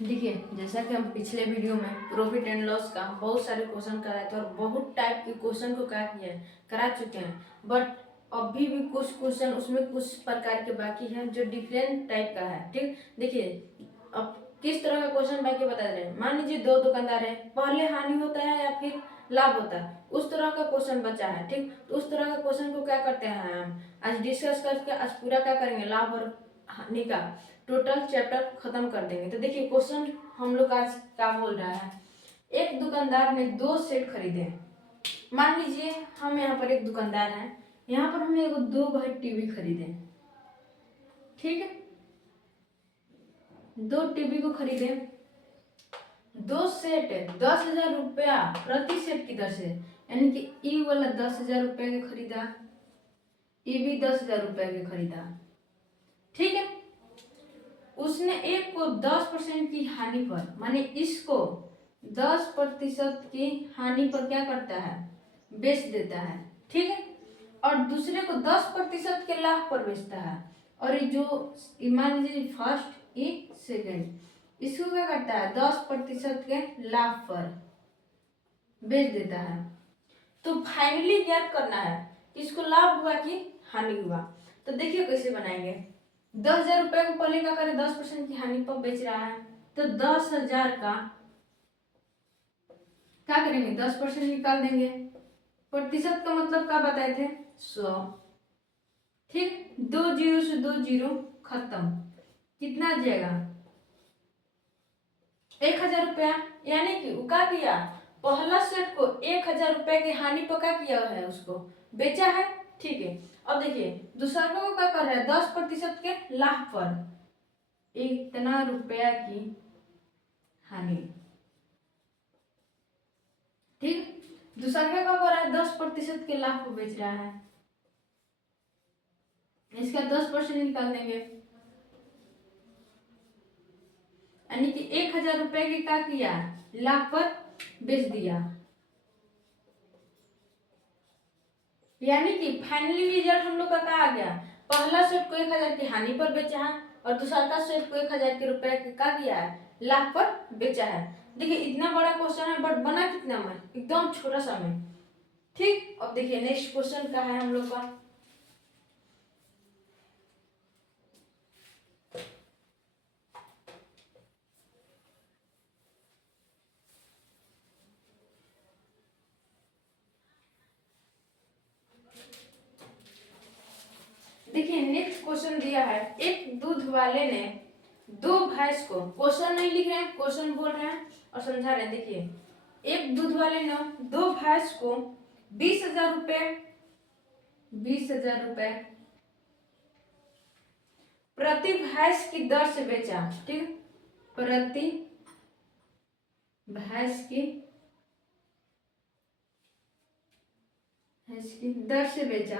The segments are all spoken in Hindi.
देखिए, जैसा कि हम पिछले वीडियो में प्रॉफिट एंड लॉस का बहुत सारे क्वेश्चन कराए थे और बहुत टाइप के क्वेश्चन को क्या किया है, करा चुके हैं। बट अभी भी कुछ क्वेश्चन उसमें कुछ प्रकार के बाकी हैं जो डिफरेंट टाइप का है। ठीक, देखिए अब किस तरह का क्वेश्चन बाकी बता रहे हैं। मान लीजिए दो दुकानदार है, पहले हानि होता है या फिर लाभ होता है, उस तरह का क्वेश्चन बचा है। ठीक, तो उस तरह का क्वेश्चन को क्या करते हैं हम आज डिस्कस करके आज पूरा क्या करेंगे, लाभ और हानि का टोटल चैप्टर खत्म कर देंगे। तो देखिए क्वेश्चन हम लोग आज क्या बोल रहा है। एक दुकानदार ने दो सेट खरीदे। मान लीजिए हम यहाँ पर एक दुकानदार है, यहाँ पर हमने एगो 2 टीवी खरीदे। ठीक है, 2 टीवी को खरीदे, 2 सेट 10,000 रुपया प्रति सेट की दर से, यानी कि ई वाला 10,000 रुपया के खरीदा, ई भी 10,000 रुपया के खरीदा। ठीक है, उसने एक को 10% की हानि पर, माने इसको 10% की हानि पर क्या करता है, बेच देता है। ठीक है, और दूसरे को 10% के लाभ पर बेचता है। और ये जो मान लीजिए फर्स्ट ये सेकेंड, इसको क्या करता है 10% के लाभ पर बेच देता है। तो फाइनली ज्ञात करना है कि इसको लाभ हुआ कि हानि हुआ। तो देखिए कैसे बनाएंगे। 10,000 रुपये को पहले क्या करें, 10% की हानि पर बेच रहा है, तो 10,000 का क्या करेंगे 10% निकाल देंगे। प्रतिशत का मतलब क्या बताए थे, 100। ठीक, 2 जीरो से 2 जीरो खत्म, कितना आ जाएगा 1,000 रुपया। यानी कि वो क्या किया, पहला सेट को 1,000 रुपया की हानि पर क्या किया है, उसको बेचा है। ठीक है, अब देखिए दूसरा को क्या कर रहा है 10% के लाभ पर इतना रुपया की हानि। ठीक, दूसरा क्या कर रहा है 10% के लाभ को बेच रहा है, इसका 10% निकाल देंगे। यानी कि 1,000 रुपए की क्या किया, लाभ पर बेच दिया। यानी कि फाइनली रिजल्ट हम लोग का क्या आ गया, पहला सेट को 1,000 की हानि पर बेचा है और दूसरा का सेट को 1,000 के रुपए का किया है, लाभ पर बेचा है। देखिए इतना बड़ा क्वेश्चन है बट बना कितना में, एकदम छोटा सा में। ठीक, अब देखिए नेक्स्ट क्वेश्चन का है हम लोग का। देखिए नेक्स्ट क्वेश्चन दिया है, एक दूध वाले ने 2 भैंस को, क्वेश्चन नहीं लिख रहे हैं, क्वेश्चन बोल रहे हैं और समझा रहे हैं। देखिए एक दूध वाले ने 2 भैंस को 20,000 रुपए, 20,000 रुपए प्रति भैंस की दर से बेचा। ठीक, प्रति भैंस की दर से बेचा,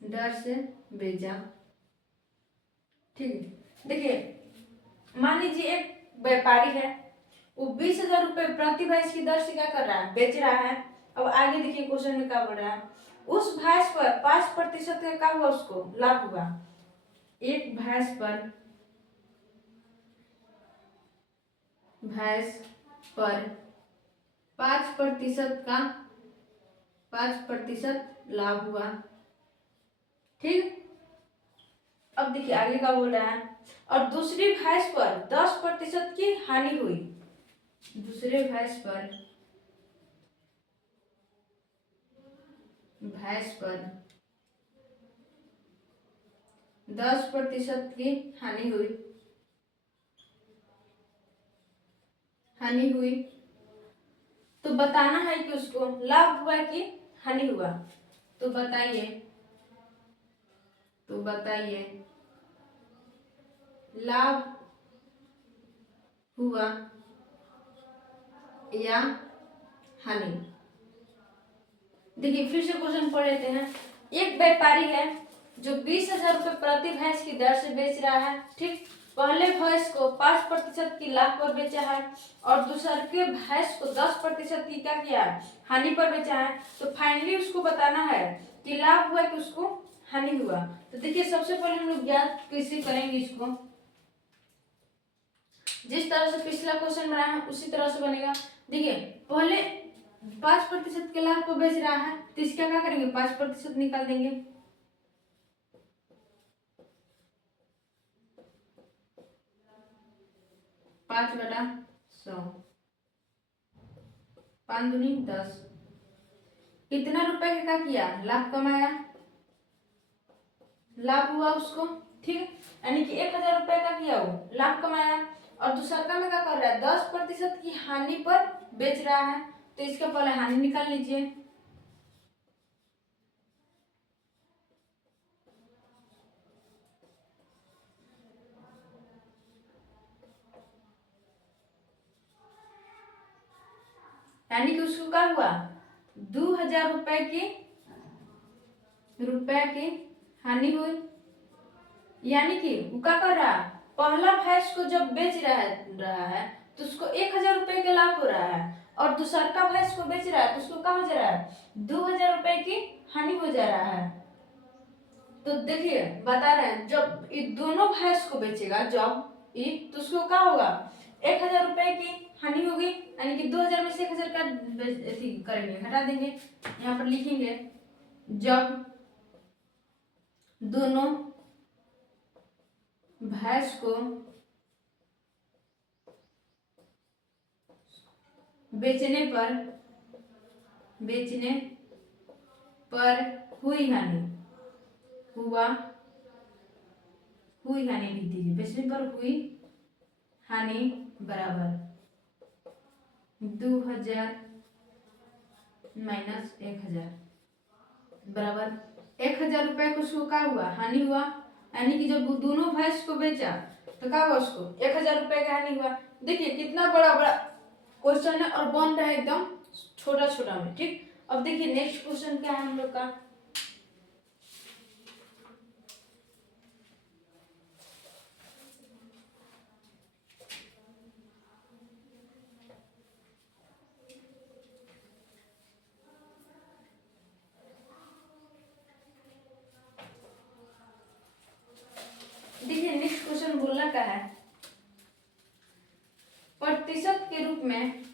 दर से बेचा। ठीक है, देखिए मान लीजिए एक व्यापारी है, वो 20,000 रुपए प्रति भैंस की दर से क्या कर रहा है, बेच रहा है। अब आगे देखिए क्वेश्चन में क्या बोल रहा है, उस भैंस पर 5% का क्या हुआ, उसको लाभ हुआ। एक भैंस पर 5% का 5% लाभ हुआ। ठीक, अब देखिए आगे का बोल रहा है, और दूसरी भैंस पर 10% की हानि हुई। दूसरे भैंस पर 10% की हानि हुई। तो बताना है कि उसको लाभ हुआ कि हानि हुआ। तो बताइए लाभ हुआ या हानि। देखिए फिर से क्वेश्चन पढ़ लेते हैं। एक व्यापारी है जो 20,000 रुपए प्रति भैंस की दर से बेच रहा है। ठीक, पहले भैंस को 5% की लाभ पर बेचा है और दूसरे भैंस को 10% की क्या किया, हानि पर बेचा है। तो फाइनली उसको बताना है कि लाभ हुआ कि उसको हानि हुआ। तो देखिए सबसे पहले हम लोग ज्ञात कैसे करेंगे इसको। जिस तरह से पिछला क्वेश्चन बनाया है उसी तरह से बनेगा। देखिए पहले 5% के लाभ को बेच रहा है तो इसका क्या करेंगे, 5% निकाल देंगे। पाँच बटा 100, 5 दूनी 10। कितना रुपए का क्या किया, लाभ कमाया, लाभ हुआ उसको, ठीक है। यानी कि 1000 रुपए का किया वो लाभ कमाया, और दूसरा का में क्या कर रहा है, 10% की हानि पर बेच रहा है, तो इसका पहले हानि निकाल लीजिए। यानी कि उसको क्या हुआ, 2000 रुपए की हानि हुई। यानी कि वो क्या कर रहा है, पहला भैंस को जब बेच रहा है तो उसको 1000 रुपए का लाभ हो रहा है, और दूसरा भैंस को बेच रहा है तो उसको क्या हो जा रहा है, 2000 रुपए की हानि हो जा रहा है। तो देखिए बता रहे हैं, जब ये दोनों भैंस को बेचेगा जब ये, तो उसको क्या होगा, 1000 रुपए की हानि होगी। यानी कि 2000 में से 1000 का करेंगे, हटा देंगे, यहाँ पर लिखेंगे जब दोनों भैंस को बेचने पर हुई हानि, लिख दीजिए, बेचने पर हुई हानि बराबर 2000 माइनस 1000 बराबर 1000 रुपए को उसको क्या हुआ, हानि हुआ। यानी कि जब वो दोनों भैंस को बेचा तो क्या हुआ, उसको 1000 रुपए का हानि हुआ। देखिए कितना बड़ा बड़ा क्वेश्चन है और बन रहा है एकदम छोटा छोटा में, ठीक। अब देखिए नेक्स्ट क्वेश्चन क्या है हम लोग का, देखिए नेक्स्ट क्वेश्चन बोलना क्या है, प्रतिशत के रूप में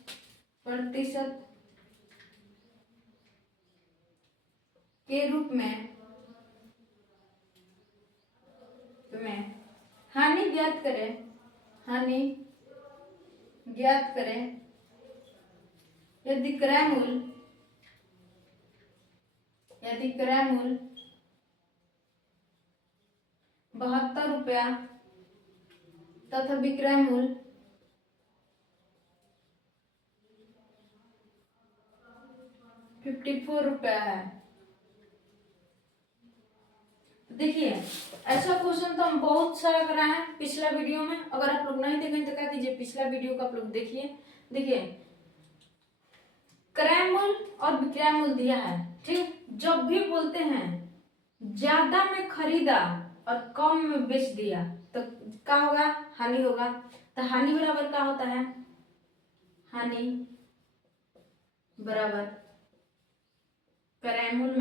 हानि ज्ञात करें यदि क्रय मूल्य 72 रुपया तथा विक्रय मूल्य 54 रुपया है। देखिए ऐसा क्वेश्चन तो हम बहुत सारा कराए हैं पिछला वीडियो में, अगर आप लोग नहीं देखें तो क्या कीजिए, पिछला वीडियो को आप लोग देखिए। देखिए क्रय मूल्य और विक्रय मूल्य दिया है, ठीक। जब भी बोलते हैं ज्यादा में खरीदा और कम में बेच दिया तो क्या होगा, हानि होगा। तो हानि बराबर क्या होता है, हानि बराबर क्रय मूल्य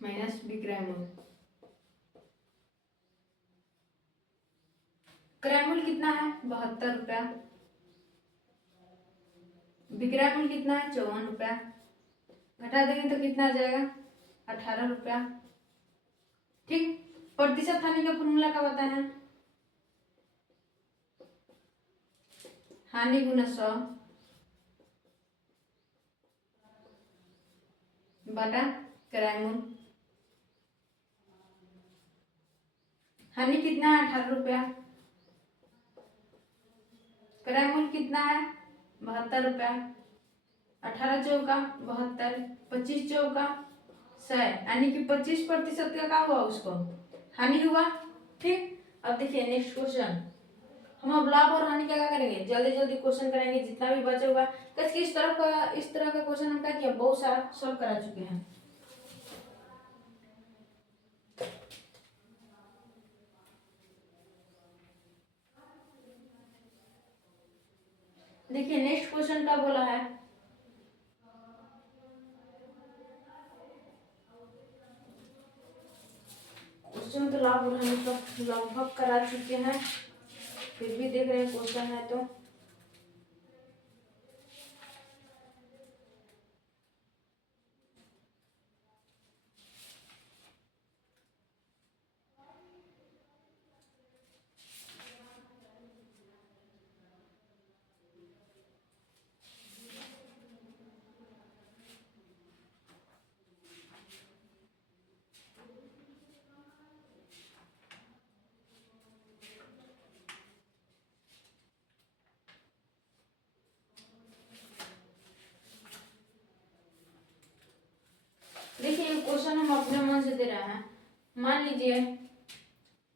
माइनस विक्रय मूल्य। क्रय मूल्य कितना है, 72 रुपया, विक्रय मूल्य कितना है, 54 रुपया, घटा देंगे तो कितना आ जाएगा, 18 रुपया, ठीक। प्रतिशत हानि का फॉर्मूला क्या बताना है, हानि गुना 100 बटा क्रय मूल्य। हानि कितना है, 18 रुपया, क्रय मूल्य कितना है, 72 रुपया, 18 चौका 72, 25 चौका 100, यानी कि 25% का क्या हुआ, उसको हानि हुआ, ठीक। अब देखिए नेक्स्ट क्वेश्चन, हम अब लाभ और हानि का क्या करेंगे, जल्दी जल्दी क्वेश्चन करेंगे जितना भी बचा हुआ। कैसे इस तरह का क्वेश्चन हम क्या किया, बहुत सारा सॉल्व करा चुके हैं। देखिए नेक्स्ट क्वेश्चन क्या बोला है, क्वेश्चन तो लगभग करा चुके हैं, फिर भी देख रहे हैं क्वेश्चन है तो देखिए ये क्वेश्चन हम अपने मन से दे रहे हैं। मान लीजिए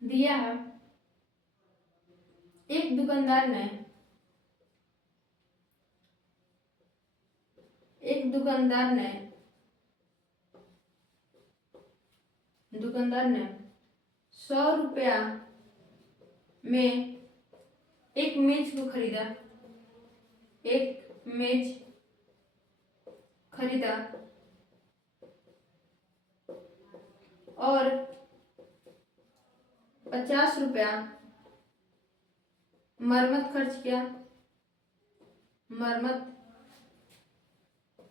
दिया है एक दुकानदार ने दुकानदार ने 100 रुपया में एक मेज को खरीदा, और 50 रुपया मरम्मत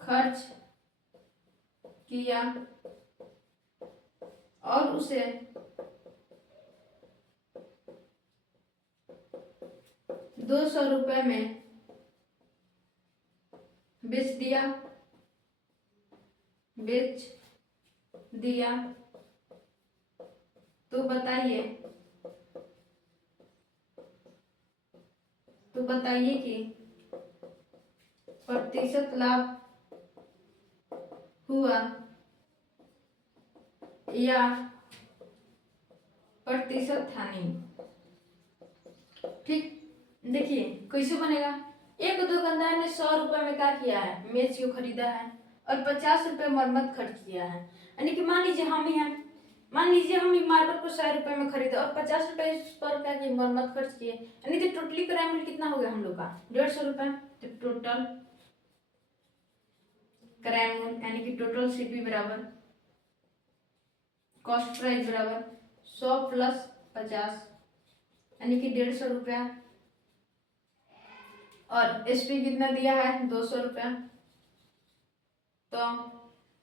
खर्च किया और उसे 200 रुपये में बेच दिया तो बताइए कि प्रतिशत लाभ हुआ या प्रतिशत हानि। ठीक, देखिए कैसे बनेगा। एक दुकानदार ने 100 रुपये में क्या किया है, मेज को खरीदा है और 50 रुपये मरम्मत खर्च किया है। यानी कि मान लीजिए हम ही हैं, मान लीजिए हम मार्बल को 100 रुपये में खरीदा और 50 रुपये पर क्या किए, मरम्मत खर्च किए। यानी कि टोटली किराया मिल कितना हो गया हम लोग का 150 रुपये। तो टोटल किराया मूल्य यानी कि टोटल सीपी बराबर कॉस्ट प्राइस बराबर 100 प्लस 50 यानी कि 150 रुपया, और एसपी कितना दिया है 200 रुपया। तो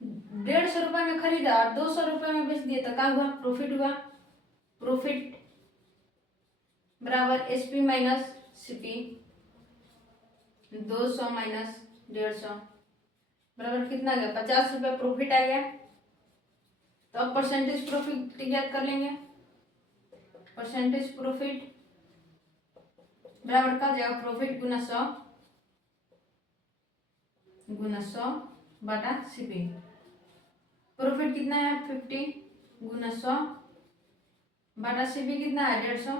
150 रुपये में खरीदा और 200 रुपये में बेच दिया तो क्या हुआ, प्रॉफिट हुआ। प्रॉफिट बराबर एसपी माइनस सीपी, 200 माइनस 150 बराबर कितना गया, 50 रुपये प्रॉफिट आ गया। तो अब परसेंटेज प्रॉफिट याद कर लेंगे। परसेंटेज प्रॉफिट बराबर का जाएगा प्रॉफिट गुना 100 बटा सीपी। प्रॉफिट कितना है 50 गुना 100 बटा सीपी कितना है 150,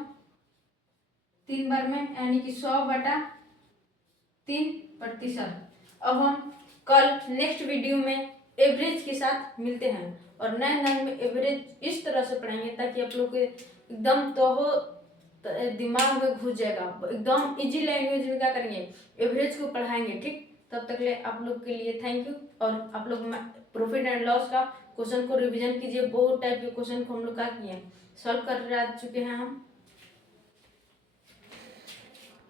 3 बार में यानी कि 100 बटा 3%। अब हम कल नेक्स्ट वीडियो में एवरेज के साथ मिलते हैं और नए में एवरेज इस तरह से पढ़ाएंगे ताकि आप लोग के एकदम तो हो दिमाग में घुस जाएगा। एकदम इजी लैंग्वेज में क्या करेंगे, एवरेज को पढ़ाएंगे। ठीक, तब तक ले आप लोग के लिए थैंक यू। और आप लोग प्रॉफिट एंड लॉस का क्वेश्चन को रिवीजन कीजिए। बहुत टाइप के क्वेश्चन को हम लोग क्या किए, सॉल्व कर चुके हैं हम।